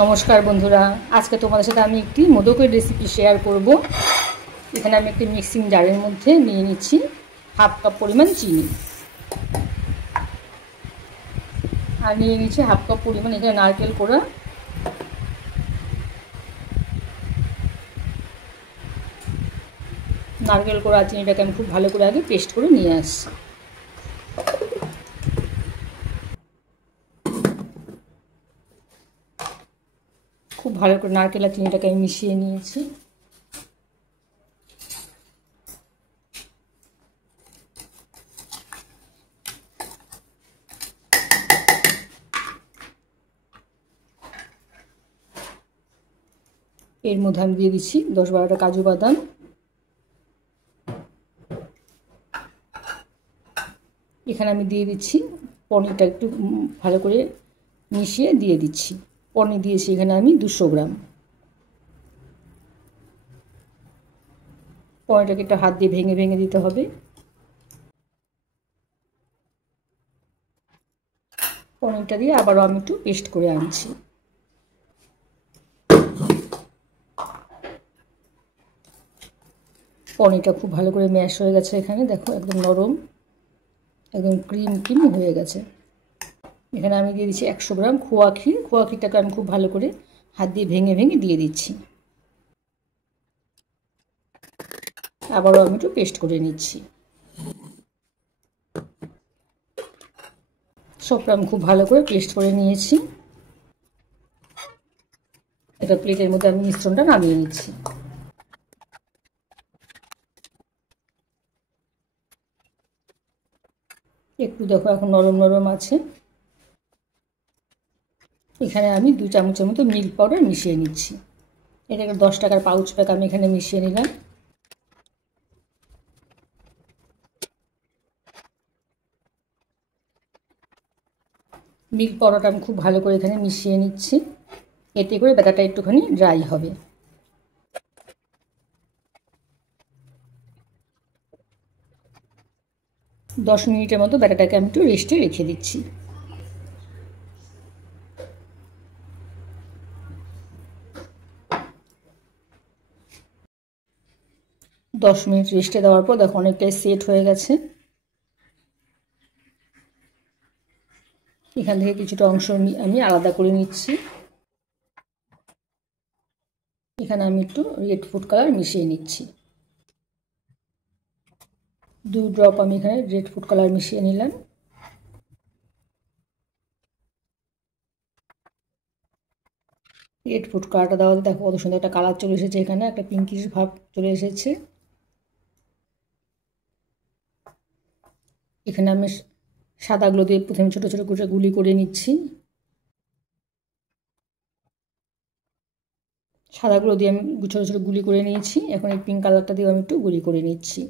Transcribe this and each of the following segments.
নমস্কার বন্ধুরা, আজকে তোমাদের সাথে আমি একটি মোদকের রেসিপি শেয়ার করব। এখানে আমি একটি মিক্সিং জারের মধ্যে নিয়ে নিচ্ছি হাফ কাপ পরিমাণ চিনি, আর নিয়ে নিচ্ছি হাফ কাপ পরিমাণ এখানে নারকেল কোড়া। নারকেল কোড়া চিনিটাকে আমি খুব ভালো করে আগে পেস্ট করে নিয়ে আসছি। খুব ভালো করে নারকেল আর চিনিটাকে আমি মিশিয়ে নিয়েছি। এর মধ্যে আমি দিয়ে দিচ্ছি 10-12টা কাজু বাদাম, এখানে আমি দিয়ে দিচ্ছি পনিরটা একটু ভালো করে মিশিয়ে দিয়ে দিচ্ছি। পনির দিয়েছি এখানে আমি 200 গ্রাম। পনিরটাকে একটু হাত দিয়ে ভেঙে ভেঙে দিতে হবে। পনিরটা দিয়ে আবারও আমি একটু পেস্ট করে আনছি। পনিরটা খুব ভালো করে ম্যাশ হয়ে গেছে, এখানে দেখো একদম নরম, একদম ক্রিম ক্রিম হয়ে গেছে। এখানে আমি দিয়ে দিচ্ছি 100 গ্রাম খোয়া ক্ষীর। খোয়া ক্ষীরটাকে আমি খুব ভালো করে হাত দিয়ে ভেঙে ভেঙে দিয়ে দিচ্ছি। আবারও আমি একটু পেস্ট করে নিচ্ছি। সবটা আমি খুব ভালো করে পেস্ট করে নিয়েছি। একটা প্লেটের মধ্যে আমি মিশ্রণটা নামিয়ে নিচ্ছি। একটু দেখো এখন নরম নরম আছে। এখানে আমি 2 চামচের মতো মিল্ক পাউডার মিশিয়ে নিচ্ছি। এটাকে 10 টাকার পাউচ প্যাক আমি এখানে মিশিয়ে নিলাম। মিল্ক পাউডারটা আমি খুব ভালো করে এখানে মিশিয়ে নিচ্ছি। এতে করে ব্যাটারটা একটুখানি ড্রাই হবে। দশ মিনিটের মতো ব্যাটারটাকে আমি একটু রেস্টে রেখে দিচ্ছি। দশ মিনিট রেস্টে দেওয়ার পর দেখো অনেকটাই সেট হয়ে গেছে। এখান থেকে কিছুটা অংশ আমি আলাদা করে নিচ্ছি। এখানে আমি একটু রেড ফুড কালার মিশিয়ে নিচ্ছি। 2 ড্রপ আমি এখানে রেড ফুড কালার মিশিয়ে নিলাম। রেড ফুড কালারটা দেওয়াতে দেখো কত সুন্দর একটা কালার চলে এসেছে, এখানে একটা পিঙ্কিশ ভাব চলে এসেছে। এখানে আমি সাদাগুলো দিয়ে প্রথমে ছোটো ছোটো করে গুলি করে নিচ্ছি। সাদাগুলো দিয়ে আমি ছোটো ছোটো গুলি করে নিয়েছি। এখন এই পিঙ্ক কালারটা দিয়ে আমি একটু গুলি করে নিচ্ছি।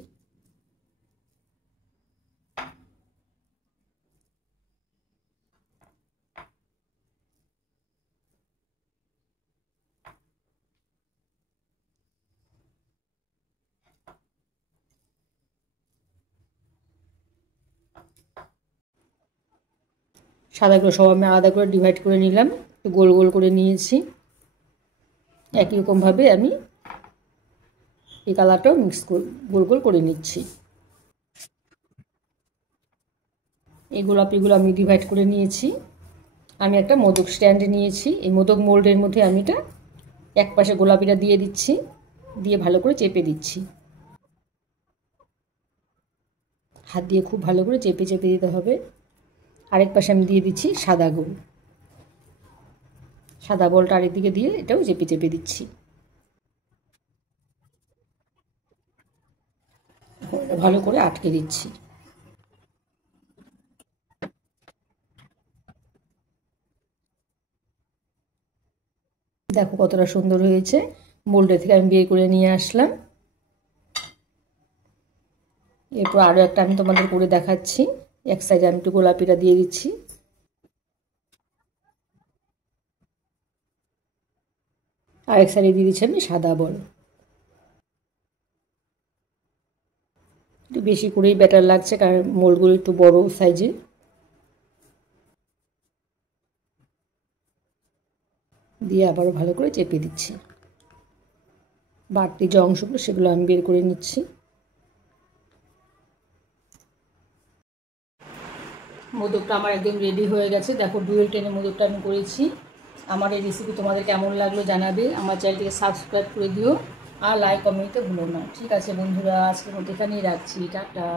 সাদাগুলো সব আমি আলাদা করে ডিভাইড করে নিলাম, একটু গোল গোল করে নিয়েছি। একই রকমভাবে আমি এই কালারটাও গোল গোল করে নিচ্ছি। এই গোলাপিগুলো আমি ডিভাইড করে নিয়েছি। আমি একটা মোদক স্ট্যান্ড নিয়েছি। এই মোদক মোল্ডের মধ্যে আমি এটা এক পাশে গোলাপিটা দিয়ে দিচ্ছি, দিয়ে ভালো করে চেপে দিচ্ছি। হাত দিয়ে খুব ভালো করে চেপে চেপে দিতে হবে। আরেক পাশে আমি দিয়ে দিচ্ছি সাদা গোল। সাদা বলটা আরেকদিকে দিয়ে এটাও চেপে চেপে দিচ্ছি। ভালো করে আটকে দিচ্ছি। দেখো কতটা সুন্দর হয়েছে। মোল্ডে থেকে আমি বের করে নিয়ে আসলাম। এরপর আরও একটা আমি তোমাদের করে দেখাচ্ছি। এক সাইডে আমি একটু গোলাপিটা দিয়ে দিচ্ছি, আরেক সাইডে দিয়ে দিচ্ছি আমি সাদা বল। একটু বেশি করেই ব্যাটার লাগছে, কারণ মোল্ডগুলো একটু বড় সাইজে। দিয়ে আবারও ভালো করে চেপে দিচ্ছি। বাড়তি যে অংশগুলো সেগুলো আমি বের করে নিচ্ছি। মোদকটা আমার একদম রেডি হয়ে গেছে। দেখো ডুয়েল টেনে মোদকটা আমি করেছি। আমার এই রেসিপি তোমাদের কেমন লাগলো জানাবে। আমার চ্যানেলটিকে সাবস্ক্রাইব করে দিও আর লাইক কমেন্টে ভুলো না। ঠিক আছে বন্ধুরা, আজকের মতো এখানেই রাখছি। টাটা।